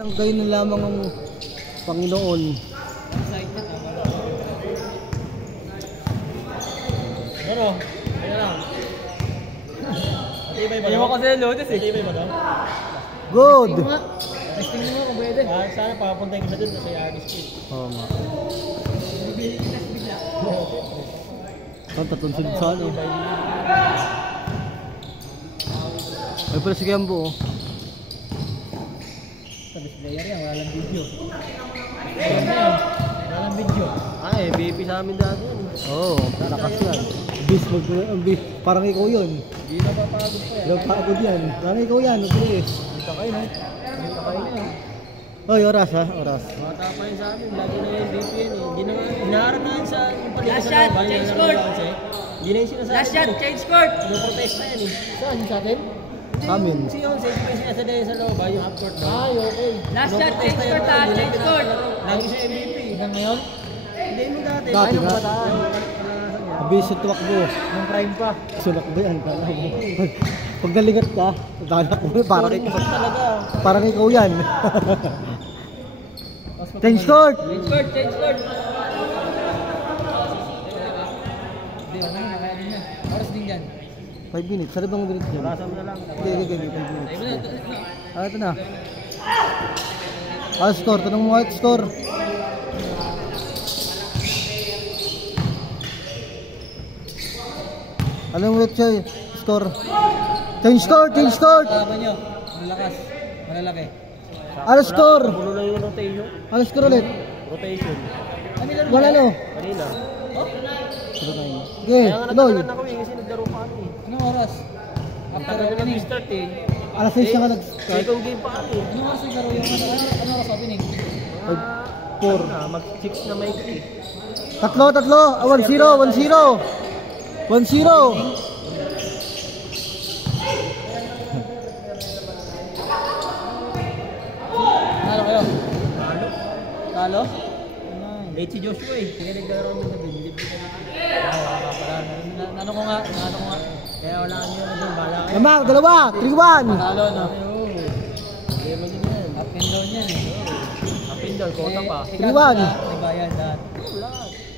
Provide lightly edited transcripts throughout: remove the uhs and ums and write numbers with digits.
Ang gayon na lamang ang Panginoon. Ano? Kaya lang. Matibay ba daw? Ayaw ko kasi lotus eh. Matibay ba daw? Good! Testing mo kung pwede. Sana papunta kita dun kasi Agis ko. Oo nga. Saan tatong sunod saan eh. Ay pala si Kembo oh. Sabi si player yan, wala lang video. Wala lang video. Ay, baby sa amin dati yan. Oo, lakas yan. Bis, parang ikaw yun. Hindi na papagod pa yan. Napagod yan. Parang ikaw yan, okay. Dito kayo no? Dito kayo na. Oy, oras ha, oras. Bata pa yun sa amin, lagi na yung MVP yan eh. Hindi na nga, hinaharap na yun sa yung palito Last sa shot, loob. change court. Hindi na yung sinasabi. Last shot, change court. Pino-protest na yan eh. Saan? Yung sa atin? Amin. Si Onse, hindi pa sinasadya yan sa loob, yung half court. Ay, okay. Last shot, change court ha, change court. Lagi siya MVP. Hanggang ngayon? Hindi mo dati. Dati Ayaw nga. kabataan. Abis yung tumakbo. Nung prime pa. Sulak ba yan? Kala mo. Pag naligat ka, kala ko parang ikaw. Talaga. Parang ikaw yan. Change court! Change court, change court. Hindi, ano yun, kaya din yan. Oras din yan. 5 minutes. Sarap bang minutes yan? Orasan mo na lang. Hindi, 5 minutes. Ah, ito na. Ah, score. Tanong mo kahit score. Anong ulit siya? Score. Change court! Change court! Kalaban nyo. Malakas. Malalaki. Ano score? Pulo na yung rotation. Ano score ulit? Rotation. Wala no? Kanina. Okay, Kaya nga Loy. nagkaroon ako eh, kasi naglaro pa kami. Anong oras? After na nag-start eh. Alas 6 na ka nag-start. Second game pa kami. Anong oras naglaro yung anong oras opening? 4. Mag-6 na may eh. Tatlo. 1-0. 1-0. Nalo kayo? Talo? Late si Joshua eh. Kaya naglaro mo sa bilib. Nano ko nga. Kaya wala kami yun doon. Bala kayo. Lamang, dalawa. 3-1. Talo no? Kaya mo din yan. Up and down yan eh. Up and down, kota pa. Three-one. Nagbayad lahat. Wala.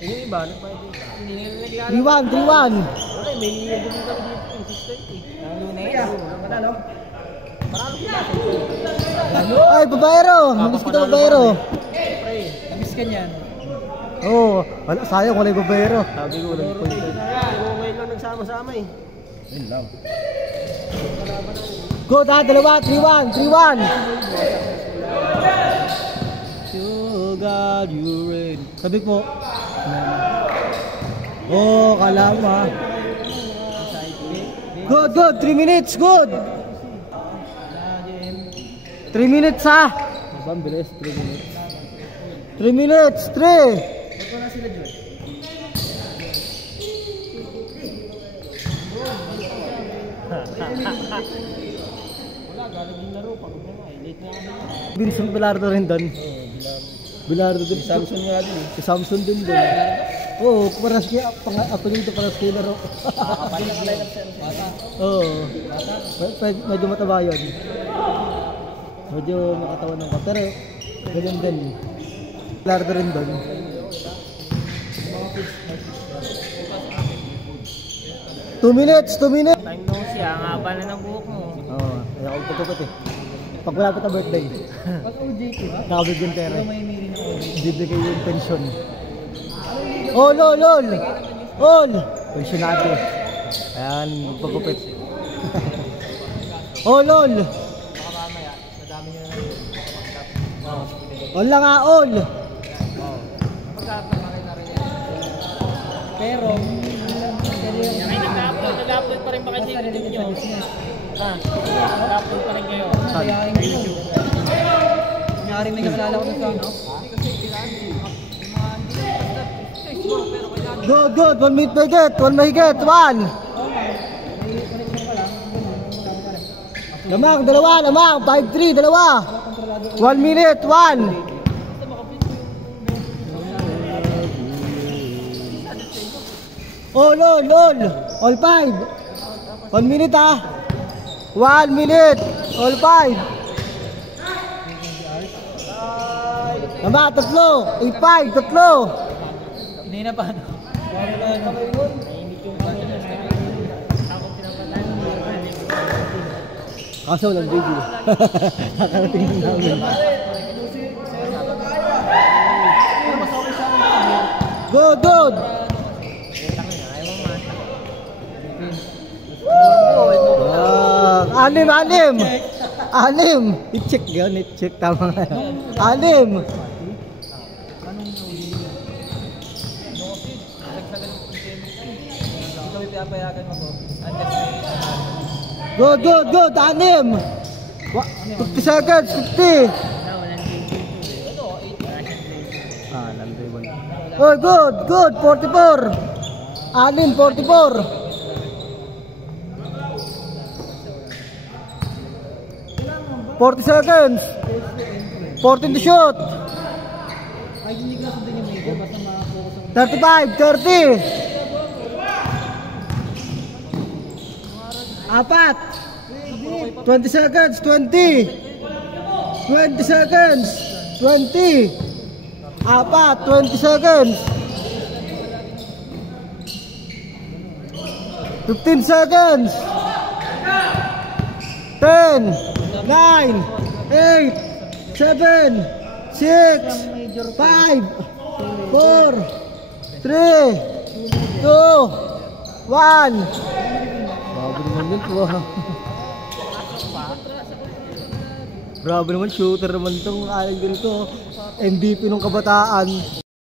Yung iba, nagbayad. Hindi nila 3-1. wala eh. May nandun kami dito yung 6:30. Talo na yan. Panalo? Paralo ko Ay, babayero. Mabis kita babayero. Pre. Namiss ka niyan. Oo. Oh, sayang wala yung babayero. Sabi ko, nag-point ko. Pero ngayon lang nagsama-sama eh. Yun lang. Good ha, dalawa. 3-1. To God you reign. Sabi po. Oh, kala mo ha. Good. 3 minutes. Good. 3 minutes ha. Ang bilis, 3 minutes. 3 minutes. 3. Ito na sila dyan. Wala, galing din laro. Pagod na nga eh. Late na kami. Vincent Bilardo rin doon. Bilardo din. Samson nga din eh. Si Samson din doon. Oo, paras kaya apelido paras kaya laro. Kapalit na lineup siya. Bata. Oo. Medyo mataba yun. Medyo makatawan ng kapter eh. Ganyan din. Bilardo rin doon. 2 minutes. Time no siya. Ang haba na ng buhok mo. Oo, kaya ako pagkupit eh. Pag wala pa ta birthday. Pag OJT ba? Nakabig yung pera. May miri na OJT. Bibigay yung pensyon. All! Pensionado. Ayan, magpagupit. All! Baka mamaya, sa dami nyo na All lang nga, all! Pero, nag-upload pa rin ba kasi yung video nyo? Nag-upload pa rin kayo. nangyari may nakalala ko na sa ano? Good! 1 minute mahigit! 1 mahigit! 1! Lamang! 5-3! 1 minute! 1! All! All 5! 1 minute ha! 1 minute! All 5! Tama, tatlo. 8-5, tatlo. Hindi na pa. Kaso walang video. Nakarating din namin. Good, good. Anim, anim. Anim. I-check yun, i-check. Tama nga. Anim. Good, good, good. Anim. 50 seconds, 50. Oh, good, good. 44. Anim, 44. 40 seconds. 14 to shoot. 35, 30. Apat. 20 seconds, 20. 20 seconds, 20. Apat, 20 seconds. 15 seconds. 10, 9, 8, 7, 6, 5, 4, 3, 2, 1. Grabe naman yun po. Grabe naman, shooter naman itong idol ko. MVP ng kabataan.